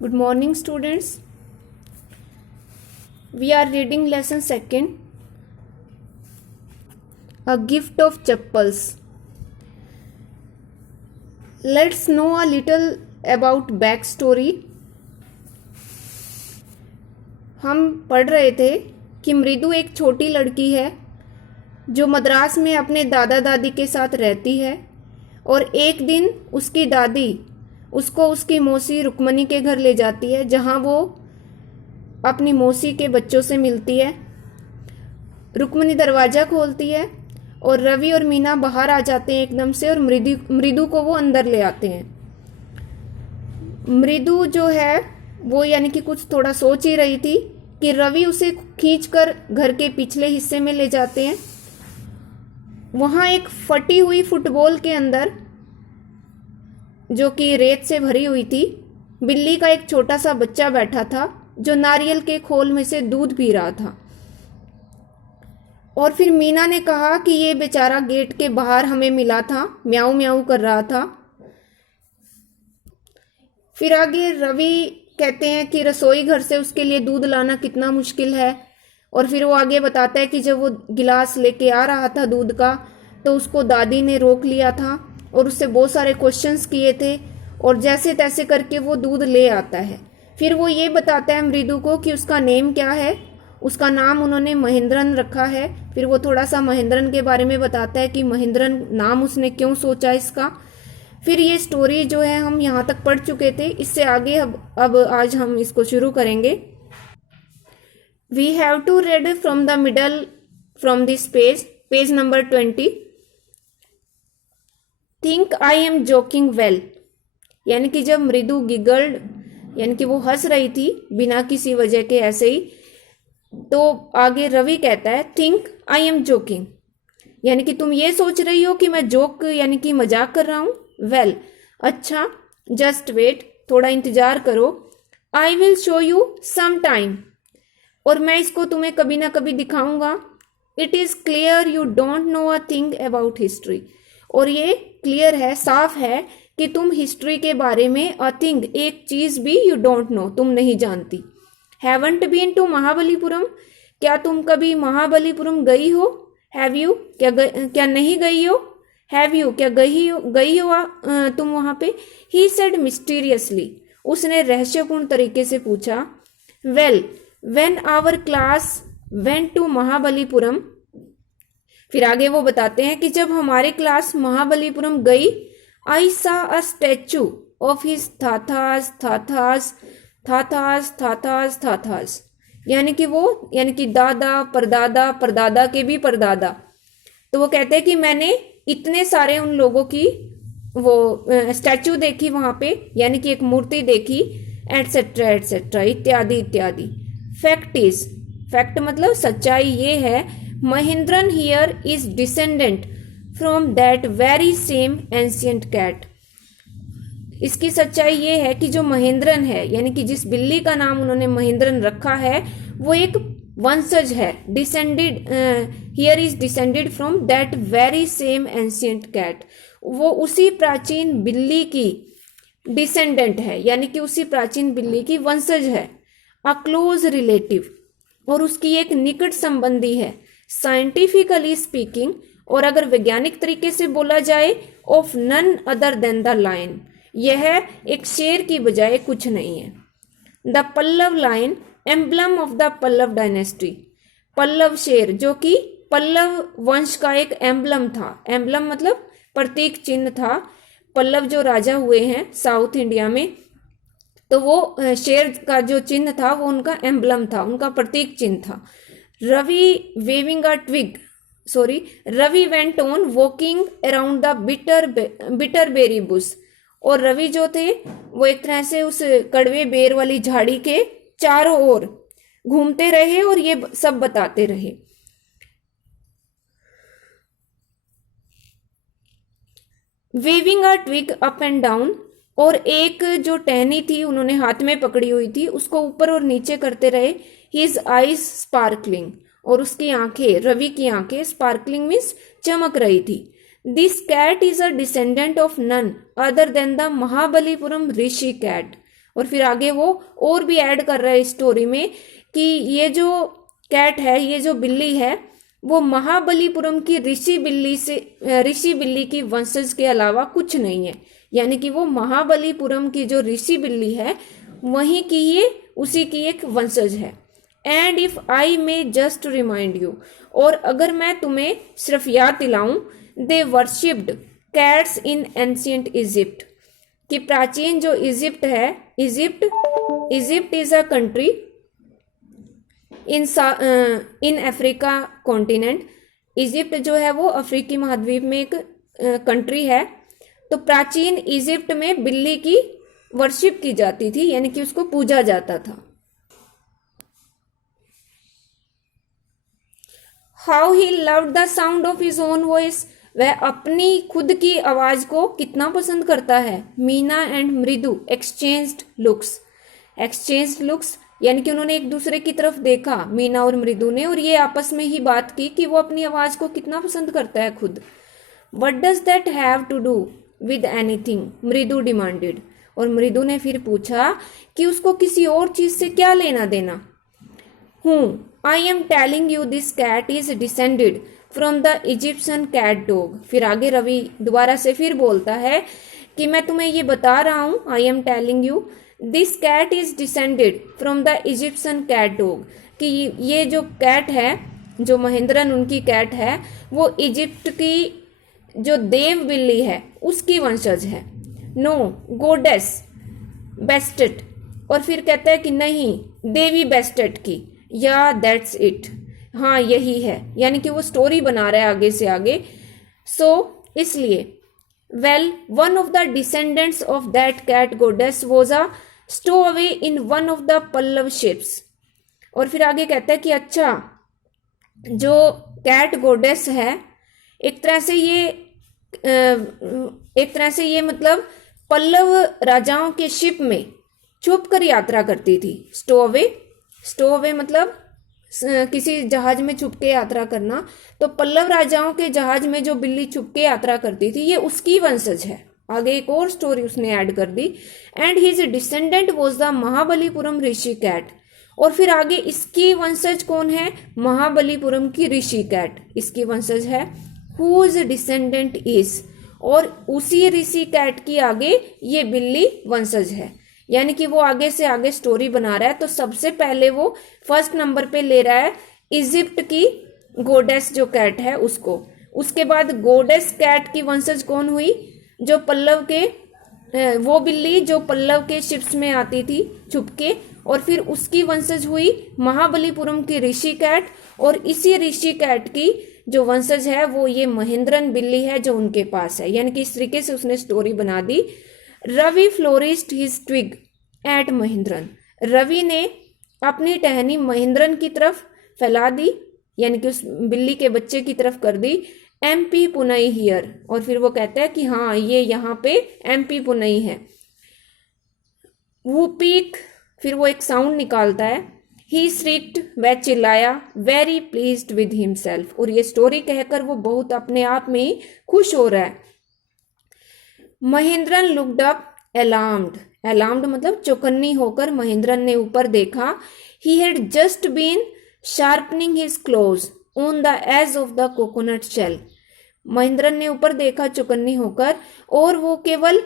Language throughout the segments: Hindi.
Good morning, students. We are reading lesson second, A Gift of Chappals. Let's know a little about backstory. हम पढ़ रहे थे कि मृदु एक छोटी लड़की है जो मद्रास में अपने दादा दादी के साथ रहती है और एक दिन उसकी दादी उसको उसकी मौसी रुक्मणी के घर ले जाती है जहाँ वो अपनी मौसी के बच्चों से मिलती है। रुक्मणी दरवाज़ा खोलती है और रवि और मीना बाहर आ जाते हैं एकदम से और मृदु को वो अंदर ले आते हैं। मृदु जो है वो यानी कि कुछ थोड़ा सोच ही रही थी कि रवि उसे खींचकर घर के पिछले हिस्से में ले जाते हैं। वहाँ एक फटी हुई फुटबॉल के अंदर जो कि रेत से भरी हुई थी, बिल्ली का एक छोटा सा बच्चा बैठा था जो नारियल के खोल में से दूध पी रहा था। और फिर मीना ने कहा कि ये बेचारा गेट के बाहर हमें मिला था, म्याऊ म्याऊ कर रहा था। फिर आगे रवि कहते हैं कि रसोई घर से उसके लिए दूध लाना कितना मुश्किल है। और फिर वो आगे बताता है कि जब वो गिलास लेके आ रहा था दूध का तो उसको दादी ने रोक लिया था और उससे बहुत सारे क्वेश्चंस किए थे और जैसे तैसे करके वो दूध ले आता है। फिर वो ये बताता है मृदु को कि उसका नेम क्या है। उसका नाम उन्होंने महेंद्रन रखा है। फिर वो थोड़ा सा महेंद्रन के बारे में बताता है कि महेंद्रन नाम उसने क्यों सोचा इसका। फिर ये स्टोरी जो है हम यहाँ तक पढ़ चुके थे। इससे आगे अब आज हम इसको शुरू करेंगे। We have to read from the middle from this page number 20। Think I am joking well, यानी कि जब मृदु गिगल्ड यानी कि वो हंस रही थी बिना किसी वजह के ऐसे ही, तो आगे रवि कहता है थिंक आई एम जोकिंग, यानी कि तुम ये सोच रही हो कि मैं जोक यानी कि मजाक कर रहा हूँ। वेल, अच्छा, जस्ट वेट, थोड़ा इंतजार करो। I will show you some time, और मैं इसको तुम्हें कभी ना कभी दिखाऊंगा। It is clear you don't know a thing about history, और ये क्लियर है, साफ है कि तुम हिस्ट्री के बारे में अ थिंग, एक चीज भी यू डोंट नो, तुम नहीं जानती। हैवंट बीन टू महाबलीपुरम, क्या तुम कभी महाबलीपुरम गई हो? हैव यू, क्या नहीं गई हो? हैव यू, क्या गई हो तुम वहां पे? ही सेड मिस्टीरियसली, उसने रहस्यपूर्ण तरीके से पूछा। Well, when our class went to Mahabalipuram, फिर आगे वो बताते हैं कि जब हमारे क्लास महाबलीपुरम गई, आई सा अ स्टैचू ऑफ हिज थाथास थाथास थाथास थाथास थाथास, यानी कि दादा परदादा परदादा के भी परदादा। तो वो कहते हैं कि मैंने इतने सारे उन लोगों की वो स्टैचू देखी वहां पे, यानी कि एक मूर्ति देखी, एटसेट्रा एटसेट्रा, इत्यादि इत्यादि। फैक्ट मतलब सच्चाई ये है, Mahendran here is descendant from that very same ancient cat. इसकी सच्चाई ये है कि जो महेंद्रन है, यानी कि जिस बिल्ली का नाम उन्होंने महेंद्रन रखा है, वो एक वंशज है। Descended, here is descended from that very same ancient cat, वो उसी प्राचीन बिल्ली की डिसेंडेंट है, यानी कि उसी प्राचीन बिल्ली की वंशज है। अ क्लोज रिलेटिव, और उसकी एक निकट संबंधी है। साइंटिफिकली स्पीकिंग, और अगर वैज्ञानिक तरीके से बोला जाए, of none other than the lion, यह एक शेर की बजाय कुछ नहीं है। The Pallava lion, emblem of the Pallava dynasty, Pallava शेर जो कि पल्लव वंश का एक एम्बलम था। एम्बलम मतलब प्रतीक चिन्ह था। पल्लव जो राजा हुए हैं साउथ इंडिया में, तो वो शेर का जो चिन्ह था वो उनका एम्बलम था, उनका प्रतीक चिन्ह था। Ravi went on walking around the bitter berry bush, और रवि जो थे वो एक तरह से उस कड़वे बेर वाली झाड़ी के चारों ओर घूमते रहे और ये सब बताते रहे। Waving a twig up and down, और एक जो टहनी थी उन्होंने हाथ में पकड़ी हुई थी, उसको ऊपर और नीचे करते रहे। हिज आईज स्पार्कलिंग, और उसकी आंखें, रवि की आंखें स्पार्कलिंग मीन्स चमक रही थी। This cat is a descendant of none other than the Mahabalipuram Rishi cat, और फिर आगे वो और भी ऐड कर रहा है इस स्टोरी में कि ये जो कैट है, ये जो बिल्ली है, वो महाबलीपुरम की ऋषि बिल्ली की वंशज के अलावा कुछ नहीं है। यानी कि वो महाबलीपुरम की जो ऋषि बिल्ली है वहीं की ये उसी की एक वंशज है। And if I may just remind you, और अगर मैं तुम्हें सिर्फ याद दिलाऊं, they worshipped cats in ancient Egypt, कि प्राचीन जो इजिप्ट है, Egypt is a country in Africa continent. Egypt जो है वो अफ्रीकी महाद्वीप में एक कंट्री है। तो प्राचीन इजिप्ट में बिल्ली की वर्शिप की जाती थी, यानी कि उसको पूजा जाता था। How he loved the sound of his own voice, वह अपनी खुद की आवाज को कितना पसंद करता है। मीना एंड मृदु एक्सचेंज्ड लुक्स, यानी कि उन्होंने एक दूसरे की तरफ देखा, मीना और मृदु ने, और ये आपस में ही बात की कि वो अपनी आवाज को कितना पसंद करता है खुद। What does that have to do with anything, Mridu demanded, और मृदु ने फिर पूछा कि उसको किसी और चीज से क्या लेना देना। I am telling you this cat is descended from the Egyptian cat dog. फिर आगे रवि दोबारा से फिर बोलता है कि मैं तुम्हें ये बता रहा हूं, I am telling you this cat is descended from the Egyptian cat dog, कि ये जो कैट है, जो महेंद्रन उनकी कैट है, वो इजिप्ट की जो देव बिल्ली है उसकी वंशज है। नो गोडेस बेस्टेट, और फिर कहता है कि नहीं, देवी बेस्टेट की, या दैट्स इट, हाँ यही है। यानी कि वो स्टोरी बना रहा है आगे से आगे। इसलिए well one of the descendants of that cat goddess was a stowaway in one of the Pallava ships. और फिर आगे कहता है कि अच्छा, जो कैट गोडेस है एक तरह से ये मतलब पल्लव राजाओं के शिप में छुप कर यात्रा करती थी। स्टो अवे मतलब किसी जहाज में छुप के यात्रा करना। तो पल्लव राजाओं के जहाज में जो बिल्ली छुप के यात्रा करती थी, ये उसकी वंशज है। आगे एक और स्टोरी उसने ऐड कर दी। And his descendant was the Mahabalipuram Rishi cat, और फिर आगे इसकी वंशज कौन है, महाबलीपुरम की ऋषि कैट इसकी वंशज है। हुज डिसेंडेंट इज, और उसी ऋषि कैट की आगे ये बिल्ली वंशज है। यानी कि वो आगे से आगे स्टोरी बना रहा है। तो सबसे पहले वो फर्स्ट नंबर पे ले रहा है इजिप्ट की गोडेस जो कैट है उसको। उसके बाद गोडेस कैट की वंशज कौन हुई, जो पल्लव के वो बिल्ली जो पल्लव के शिप्स में आती थी छुपके, और फिर उसकी वंशज हुई महाबलीपुरम की ऋषि कैट, और इसी ऋषि कैट की जो वंशज है वो ये महेंद्रन बिल्ली है जो उनके पास है। यानी कि इस तरीके से उसने स्टोरी बना दी। Ravi flourished his twig at Mahendran, Ravi ने अपनी टहनी महेंद्रन की तरफ फैला दी, यानी कि उस बिल्ली के बच्चे की तरफ कर दी। MP पुनई हियर, और फिर वो कहता है कि हाँ ये यहाँ पे MP पुनई है। वो पीक, फिर वो एक साउंड निकालता है। ही श्रिक्ड, वह चिल्लाया, वेरी प्लीज्ड विद हिमसेल्फ, और ये स्टोरी कहकर वो बहुत अपने आप में ही खुश हो रहा है। महेंद्रन लुक्ड अप अलार्म्ड मतलब चौकन्नी होकर महेंद्रन ने ऊपर देखा। He had just been sharpening his claws on the edge of the coconut shell. Mahendran ने ऊपर देखा चौकन्नी होकर, और वो केवल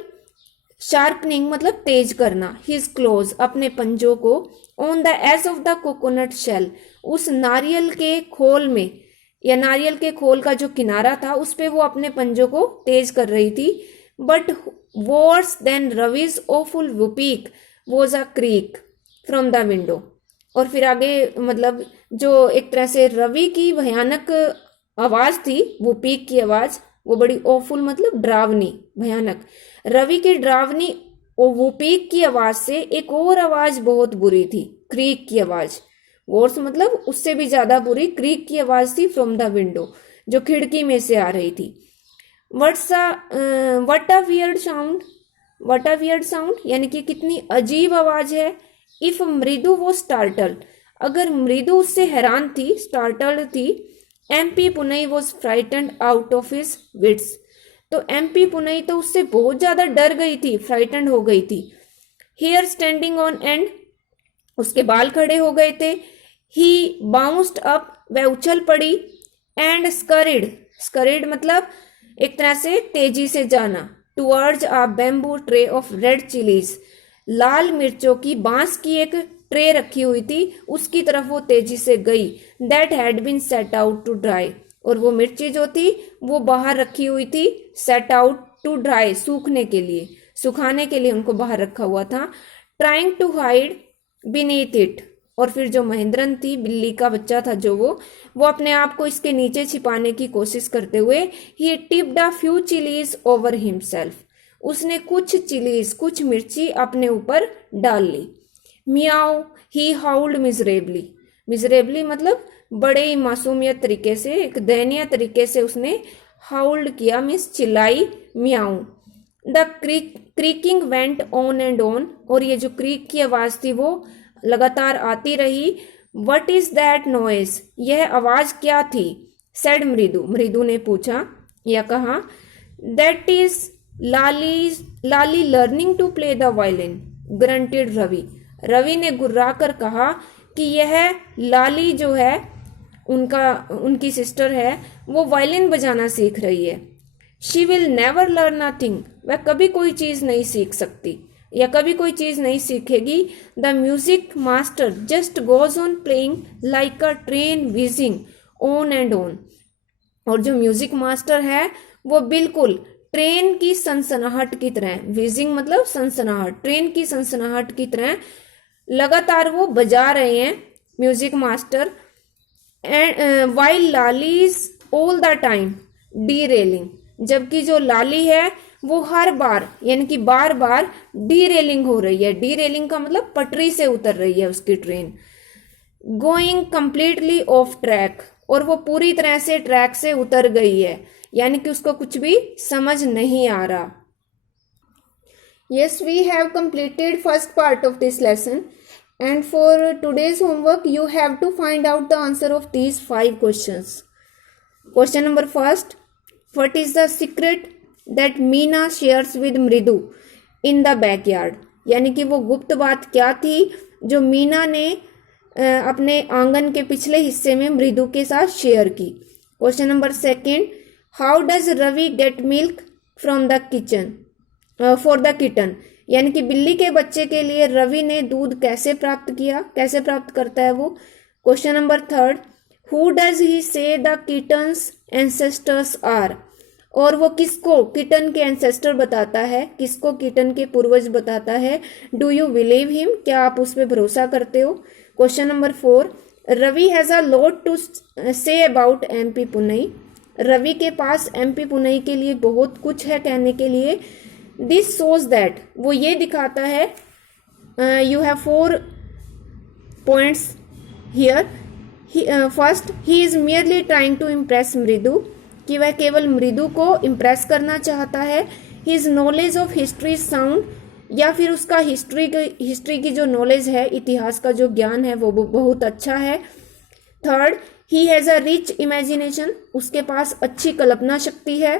शार्पनिंग मतलब तेज करना, हिज क्लोज अपने पंजों को, on the edge of the coconut shell उस नारियल के खोल में, या नारियल के खोल का जो किनारा था उस पे वो अपने पंजों को तेज कर रही थी। But worse than Ravi's awful whoop was a creak from the window. और फिर आगे मतलब जो एक तरह से रवि की भयानक आवाज थी, वुपीक की आवाज, वो बड़ी ओफुल मतलब डरावनी, भयानक। रवि की डरावनी और वुपीक की आवाज से एक और आवाज बहुत बुरी थी, क्रीक की आवाज। वर्स मतलब उससे भी ज्यादा बुरी क्रीक की आवाज थी फ्रॉम द विंडो, जो खिड़की में से आ रही थी। वट अ वियर्ड साउंड, यानी कि कितनी अजीब आवाज है। इफ मृदु वो स्टार्टल्ड, अगर मृदु उससे हैरान थी, स्टार्टल्ड थी। MP Punai was frightened out of his wits, तो MP पुनई तो उससे बहुत ज्यादा डर गई थी, फ्राइटेंड हो गई थी। हेयर स्टैंडिंग ऑन एंड, उसके बाल खड़े हो गए थे। ही बाउंस्ड अप, वह उछल पड़ी। एंड स्करिड, स्करिड मतलब एक तरह से तेजी से जाना। Towards a bamboo tray of red chillies, लाल मिर्चों की बांस की एक ट्रे रखी हुई थी, उसकी तरफ वो तेजी से गई। That had been set out to dry, और वो मिर्ची जो थी वो बाहर रखी हुई थी। सेट आउट टू ड्राई, सूखने के लिए, सुखाने के लिए उनको बाहर रखा हुआ था। Trying to hide beneath it, और फिर जो महेंद्रन थी, बिल्ली का बच्चा था जो वो अपने आप को इसके नीचे छिपाने की कोशिश करते हुए, he tipped a few chillies over himself, उसने कुछ चिलीज, कुछ मिर्ची अपने ऊपर डाल ली। Miaow, he howled miserably, miserably मतलब बड़े ही मासूमियत तरीके से, एक दयनीय तरीके से उसने हाउल्ड किया, मीन्स चिल्लाई, Miao. The creaking went on and on, और ये जो क्रीक की आवाज थी वो लगातार आती रही। वट इज दैट नॉइज, यह आवाज क्या थी? सेड मृदु, मृदु ने पूछा या कहा। That is Lali learning to play the violin, grunted Ravi, Ravi ने गुर्रा कर कहा कि यह लाली जो है, उनकी सिस्टर है, वो वायलिन बजाना सीख रही है। She will never learn a thing, वह कभी कोई चीज नहीं सीख सकती या कभी कोई चीज नहीं सीखेगी। The music master just goes on playing like a train wheezing on and on, और जो म्यूजिक मास्टर है वो बिल्कुल ट्रेन की सनसनाहट की तरह, व्हीजिंग मतलब सनसनाहट, ट्रेन की सनसनाहट की तरह लगातार वो बजा रहे हैं music master. And while Lali's all the time derailing, जबकि जो लाली है वो हर बार यानी कि बार बार डी रेलिंग हो रही है। डी रेलिंग का मतलब पटरी से उतर रही है उसकी train. Going completely off track, और वो पूरी तरह से ट्रैक से उतर गई है, यानी कि उसको कुछ भी समझ नहीं आ रहा। Yes, we have completed first part of this lesson, and for today's homework you have to find out the answer of these 5 questions. Question number first, what is the secret that Meena shares with Mridu in the backyard? यानी कि वो गुप्त बात क्या थी जो मीना ने अपने आंगन के पिछले हिस्से में मृदु के साथ शेयर की। Question number second, how does Ravi get milk from the kitchen for the kitten, यानी कि बिल्ली के बच्चे के लिए रवि ने दूध कैसे प्राप्त किया, कैसे प्राप्त करता है वो। Question number third, who does he से द किटन्स एंसेस्टर्स आर, और वो किसको किटन के एंसेस्टर बताता है, किसको किटन के पूर्वज बताता है। डू यू बिलीव हिम, क्या आप उस पर भरोसा करते हो। Question number 4, Ravi has a lot to say about M P Punai, Ravi के पास एमपी पुनई के लिए बहुत कुछ है कहने के लिए। दिस शोज दैट, वो ये दिखाता है, you have 4 points here. First, he is merely trying to impress Mridu, कि वह केवल मृदु को इम्प्रेस करना चाहता है। His knowledge of history sound, या फिर उसका हिस्ट्री की जो नॉलेज है, इतिहास का जो ज्ञान है वो बहुत अच्छा है। Third, he has a rich imagination, उसके पास अच्छी कल्पना शक्ति है।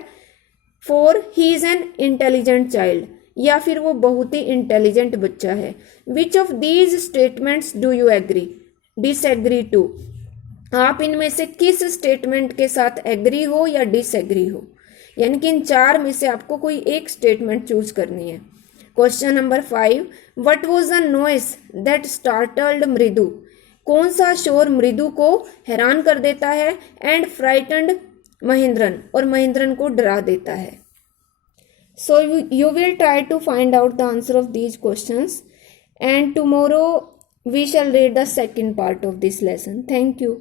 4, he is an intelligent child, या फिर वो बहुत ही इंटेलिजेंट बच्चा है। Which of these statements do you agree disagree to, आप इनमें से किस स्टेटमेंट के साथ एग्री हो या डिसएग्री हो, यानी कि इन 4 में से आपको कोई एक स्टेटमेंट चूज करनी है। Question number 5, what was the noise that startled मृदु, कौन सा शोर मृदु को हैरान कर देता है। एंड फ्राइटन्ड महेंद्रन, और महेंद्रन को डरा देता है। So you will try to find out the answer of these questions, and tomorrow we shall read the second part of this lesson. Thank you.